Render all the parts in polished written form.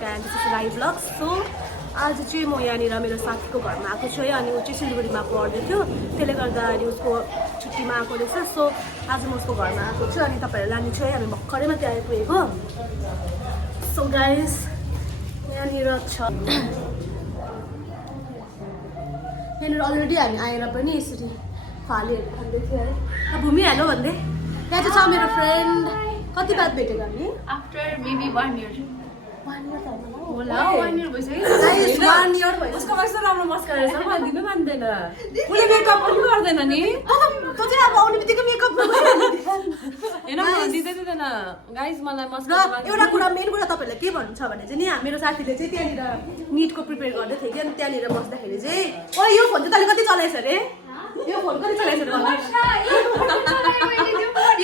vlog and this is live vlog. So आज चाहिँ म यहाँनिर मेरो साथीको घरमा आएको छु है अनि ऊ चाहिँ सिलगढीमा पढ्दै थियो त्यसले गर्दा अनि उसको छुट्टीमा आएको रहेछ. सो आज म उसको घरमा आएको छु अनि तपाईँहरू लाने छु है हामी भर्खरै मात्रै आइपुगेको. सो गाइस यहाँनिर छ यहाँनिर अलरेडी हामी आएर पनि यसरी फालेहरू खाँदै थियो है. भूमि हेलो भन्दै यहाँ चाहिँ छ मेरो फ्रेन्ड. कति बाद भेटेको हामी? After maybe 1 year. 1 year त होला 1 year भइसक्यो. 1 year भयो. उसको कस्तो राम्रो मस्का रहेछ भन्दिनु मान्दैन. उसले मेकअप पनि गर्दैन नि. त्यो चाहिँ अब आउने बित्तिकै मेकअप हैन म दिदैन गाइस मलाई मस्का एउटा कुरा मेन कुरा तपाईहरुले के भन्नु छ भने चाहिँ नि मेरो साथीले चाहिँ त्यहाँनिर नीटको प्रिपेयर गर्दै थियो कि अनि त्यहाँनिर बस्दाखेरि चाहिँ ओ यो फोन चाहिँ तैँले कति चलाएछ रे? यो फोन कति चलाएछ रे मलाई?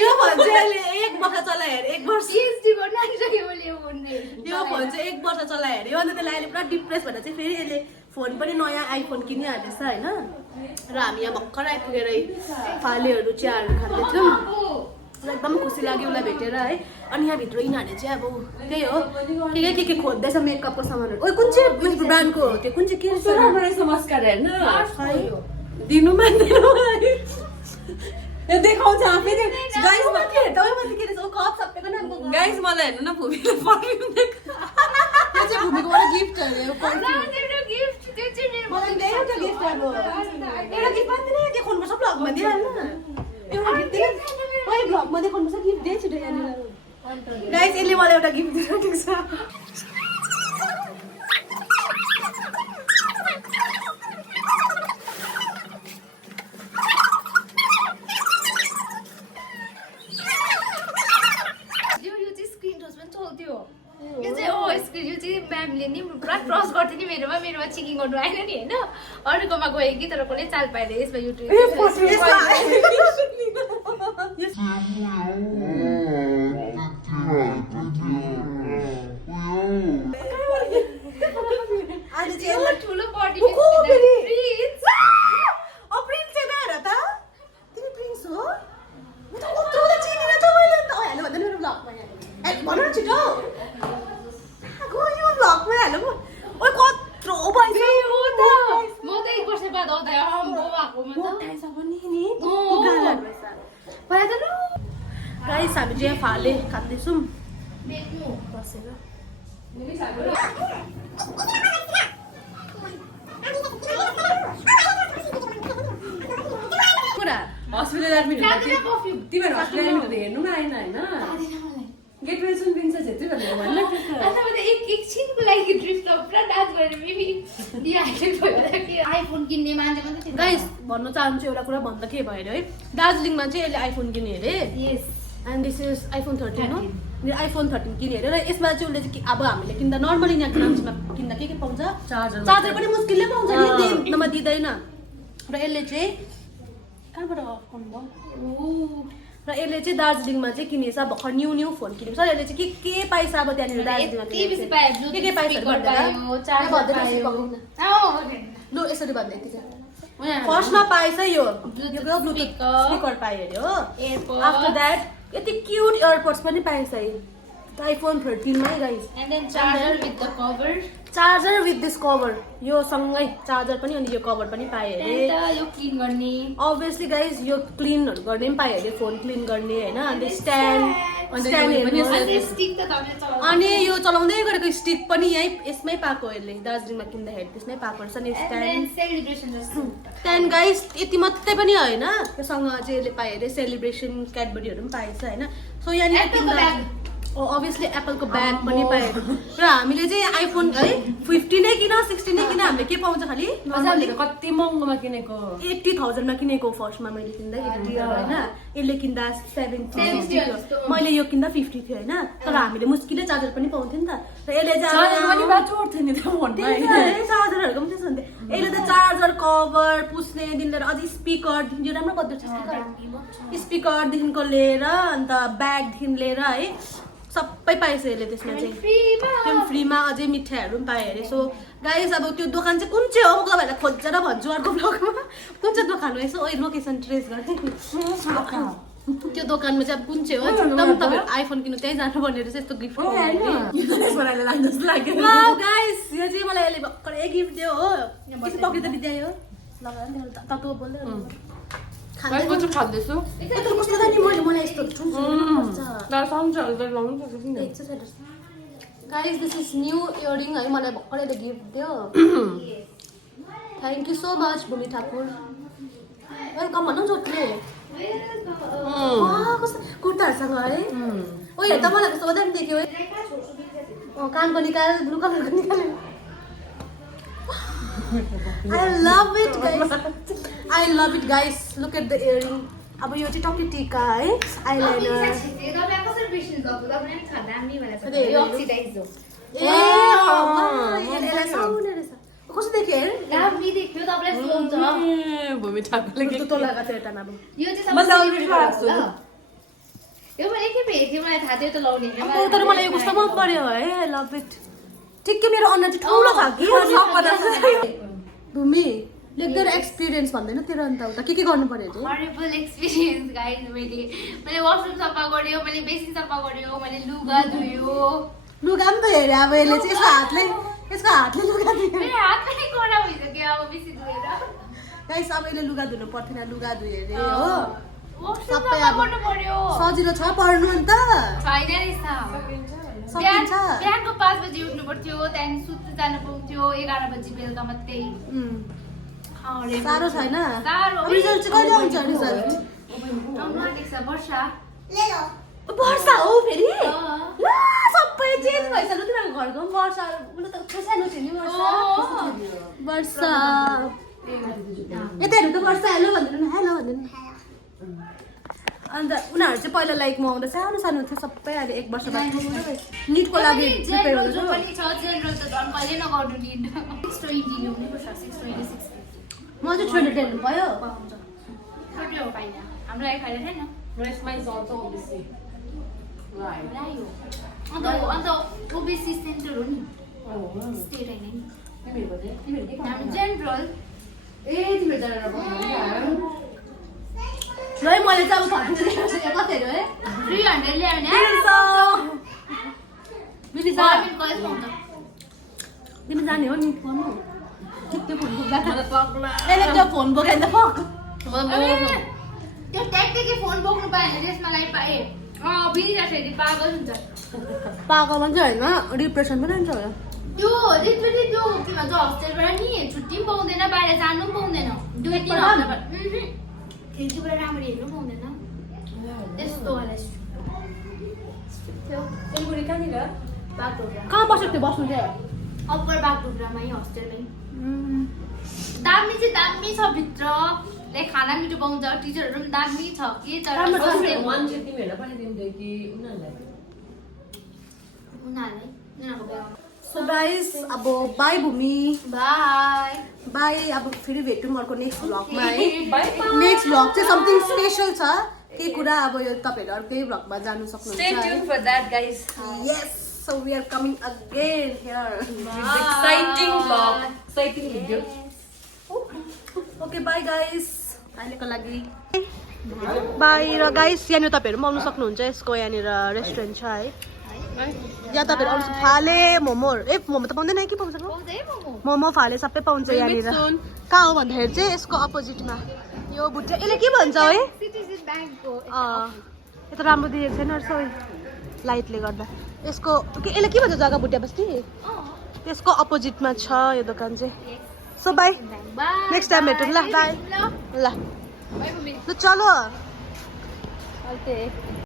यो फोन चाहिँ अहिले 1 वर्ष चलाए अरे 1 वर्ष PhD गर्न आइसक्यो मैले यो फोनले. यो फोन चाहिँ 1 वर्ष चलाए अरे अनि त्यसलाई अहिले पुरा डिप्रेस भएर चाहिँ फेरि यसले फोन पनि नयाँ आइफोन किनिहालेछ हैन. र हामी यहाँ भर्खर आइपुगेर फालेहरू चियाहरू खाँदै थियौँ. एकदम खुसी लाग्यो उसलाई भेटेर है. अनि यहाँभित्र यिनीहरूले चाहिँ अब त्यही हो के खोज्दैछ मेकअपको सामानहरू. ओ कुन चाहिँ ब्रान्डको हो त्यो? कुन चाहिँ के राम्रो रहेछ मस्का हेर्न दिनु मान्दैन मलाई. यो देखाउँछ फेरि गाइस माथि हेर्दै माथि के रहेछ? ओ कप सबैको नामको गाइस मलाई हेर्नु न भूमिले परफ्युम देख. त्यो चाहिँ भूमिकोबाट गिफ्ट अरे यो परफ्युम. गिफ्ट त्यो चाहिँ मेरो मलाई चाहिँ एउटा गिफ्ट अब एउटा गिफ्ट मात्रै देखाउनुपर्छ भ्लगमा दिइहाल्नु. एउटा गिफ्ट दिनु ओइ भ्लगमा देखाउनुपर्छ गिफ्ट दे छिटो यहाँनिर. गाइस यसले मलाई एउटा गिफ्ट दिइरहेको छ. यो चाहिँ स्क्रिन यो चाहिँ म्यामले नि पुरा क्रस गर्थ्यो नि मेरोमा चेकिङ गर्नु आएन नि होइन. अरूकोमा गयो कि तर कसले चाल पाएर यसमा युट्युब ठुलो पार्टी भन छिटो यो भ्लगमा हालौँ. ओइ कत्रो भइसक्यो हो त. म त 1 वर्ष बाद आउँदा आम्बो भएकोमा त टाइमसम्म नि गाइस हामी चाहिँ फाले खाँदैछौँ देख्नु बसेर. कुरा हस्पिटल एडमिट तिमीहरू हस्पिटल एडमिट हेर्नु न आएन होइन. गेट रेसन प्रिन्सेस छेत्री भनेर भन्नु एकछिनको लागि ड्रिफ्ट त पुरा डान्स गरेर मेबी डिहाइड्रेट भयो कि आइफोन किन्ने मान्छे पनि थियो. गाइस भन्न चाहन्छु एउटा कुरा भन्दा के भयो है. दार्जिलिङमा चाहिँ यसले आइफोन किने अरे. यस एन्ड दिस इज आइफोन 13 हो. आइफोन 13 किने अरे र यसमा चाहिँ उसले चाहिँ अब हामीले किन्दा नर्मली यहाँ ग्राम्समा किन्दा के पाउँछ? चार्जर पनि मुस्किलले पाउँछ नि दिनमा दिँदैन. र यसले चाहिँ कहाँबाट फोन भयो र यसले चाहिँ दार्जिलिङमा चाहिँ किनेछ भर्खर न्यू फोन किनेको छ. यसले चाहिँ के पाइछ अब त्यहाँनिर दार्जिलिङमा के पाइछ लु यसरी भन्दै थियो. फर्स्टमा पाएछ यो ब्लुटुथ स्पिकर पायो अरे हो. आफ्टर द्याट यति क्युट एयरपोड्स पनि पाएछ आइफोन 13 मै guys. And then charger with the cover. Charger with this cover यो सँगै चार्जर पनि अनि यो कभर पनि पाए अरे. यो क्लिन गर्ने अभियसली गाइस यो क्लिनहरु गर्ने पनि पाए अरे. फोन क्लिन गर्ने हैन. अनि स्ट्यान्ड अनि यो चलाउँदै गरेको स्टिक पनि यही यसमै पाएको यसले दार्जिलिङमा किन्दाखेरि त्यसमै पाएको रहेछ नि स्ट्यान्ड. त्यहाँदेखि गाइस यति मात्रै पनि होइन योसँग चाहिँ यसले पाए अरे सेलिब्रेसन क्याडबरीहरू पनि पाएछ होइन. सो यहाँनिर अभियसली एप्पलको ब्याग पनि पायो र हामीले चाहिँ आइफोन है 15 नै किन 16 नै किन हामीले के पाउँछ खालि कति महँगोमा किनेको 80,000 मा किनेको फर्स्टमा मैले किन्दा होइन. यसले किन्दा 70 मैले यो किन्दा 50 थियो होइन. तर हामीले मुस्किलले चार्जर पनि पाउँथ्यो नि त. र यसले चार्जरहरूको पनि त्यसो हुन्थ्यो. यसले त चार्जर कभर पुस्नेदेखि लिएर अझै स्पिकरदेखि राम्रो बद्दो छ. स्पिकरदेखिको लिएर अन्त ब्यागदेखि लिएर है सबै पाएछ यसले. त्यसमा चाहिँ त्यो फ्रीमा अझै मिठाईहरू पनि पाए अरे. सो गाइस अब त्यो दोकान चाहिँ कुन चाहिँ हो म तपाईँहरूलाई खोजेर भन्छु अर्को ब्लगमा कुन चाहिँ दोकान हो. यसो लोकेसन ट्रेस गर्ने त्यो दोकानमा चाहिँ अब कुन चाहिँ हो एकदम तपाईँहरू आइफोन किन्नु त्यहीँ जानु भनेर चाहिँ यस्तो गिफ्ट गाइस यो चाहिँ मलाई यसले भर्खरै गिफ्ट दियो हो एकछिन पक्रिँदा दिइदियो लगाएर नि तत्त्व बोल्दै खाँदैछु कस्तो दामी मलाई यस्तो guys this is new earning है मलाई भर्खरै गिफ्ट दियो थ्याङ्क यू सो मच भूमि ठाकुर वेलकम भनौँ जोटले कस्तो कुर्ताहरूसँग है ओ हेर त मलाई कस्तो दामी देख्यो है कानको निकाल ब्लू कलरको निकाल्यो I love it guys look at the earring अब यो चाहिँ टक्कै टिका है आइलाइनर कस्तो देख्यो हेर भूमि ठाकुरले गिफ्ट लगाएको थियो यता अब तर मलाई यो कस्तो मन पर्यो है आई लभ इट ठिक्कै मेरो अनुहार चाहिँ ठुलो छ कि भूमि लेख्दै एक्सपिरियन्स भन्दैन तेरो अन्त उता के गर्नु पर्यो अरे हरेबल एक्सपिरियन्स गाइस मैले वासरुम सफा गर्यो मैले बेसिन सफा गर्यो मैले लुगा धुयो लुगा पनि त हेरे अब यसले चाहिँ यसको हातले लुगा धुयो मेरो हात पनि कडा भइसक्यो अब बेसी धुएर गाइस अब यसले लुगा धुनु पर्थेन लुगा धुयो अरे हो वासरुम सबै सफा अब गर्नु पर्यो सजिलो छ पढ्नु अन्त छैन रहेछ बिहानको 5 बजी उठ्नु पर्थ्यो त्यहाँदेखि सुत्नु जानु पाउँथ्यो 11 बजी बेलुका मात्रै साह्रो छैन साह्रो रिजल्ट चाहिँ कहिले आउँछ रिजल्ट वर्षा हो फेरि ला सबै चेन्ज भइसक्यो तिनीहरूको घरको पनि वर्षा उसले त सानो थियो नि वर्षा यता हेर्नु त वर्षा हेलो भन्दैन हेलो भन्दैन अन्त उनीहरू चाहिँ पहिला लाइक म आउँदा सानो सानो थियो सबै अहिले 1 वर्ष बाद निटको लागि प्रिपेयर हुँदैछ म चाहिँ 2010 भयो हामीलाई खाएर छैन अन्त ओबिसी सेन्टर हो नि स्टेट होइन नि जेनरल ल है मैले चाहिँ अब कति हेऱ्यो है 300 ल्यायो नि तिमी जाने हो नि फोन त्यो फोन बोक्दा फोन बोकेर त पक त्यो ट्याक्टिकै फोन बोक्नु पाएन त्यसमा लागि पाएँ बिरिराखेर पागल हुन्छ पागल मान्छे होइन डिप्रेसन पनि हुन्छ होला त्यो लिटरली त्यो के भन्छ हस्टेलबाट नि छुट्टी पनि पाउँदैन बाहिर जानु पनि पाउँदैन 2-3 हप्ताबाट खिड्कीबाट राम्ररी हेर्नु पाउँदैन त्यस्तो होला कहाँ बसेको थियो बस्नु चाहिँ अप्पर बागडोग्रामै हस्टेलमै दामी चाहिँ दामी छ भित्र लाइक खाना मिठो पाउँछ टिचरहरू पनि दामी छ के तर उनीहरूलाई सो गाइस अब बाई भूमि बाई बाई अब फेरि भेटौँ अर्को नेक्स्ट भ्लगमा है नेक्स्ट भ्लग चाहिँ समथिङ स्पेसल छ केही कुरा अब यो तपाईँहरू अर्कै भ्लगमा जानु सक्नुहुन्छ यस so we are coming again here okay bye guys अहिलेको लागि बाई र गाइस यहाँनिर तपाईँहरू पनि आउनु सक्नुहुन्छ यसको यहाँनिर रेस्टुरेन्ट छ है या तपाईँहरू आउनु फाले मोमोहरू मोमो त पाउँदैन कि पाउँछ मोमो फाले सबै पाउँछ यहाँनिर कहाँ हो भन्दाखेरि चाहिँ यसको अपोजिटमा यो भुटिया यसले के भन्छ है यता राम्रो देखेको छैन रहेछ लाइटले गर्दा यसको यसले के भन्छ जग्गा भुटिया बस्ती त्यसको अपोजिटमा छ यो दोकान चाहिँ सो बाई नेक्स्ट टाइम भेटौँ ल बाई ल चलो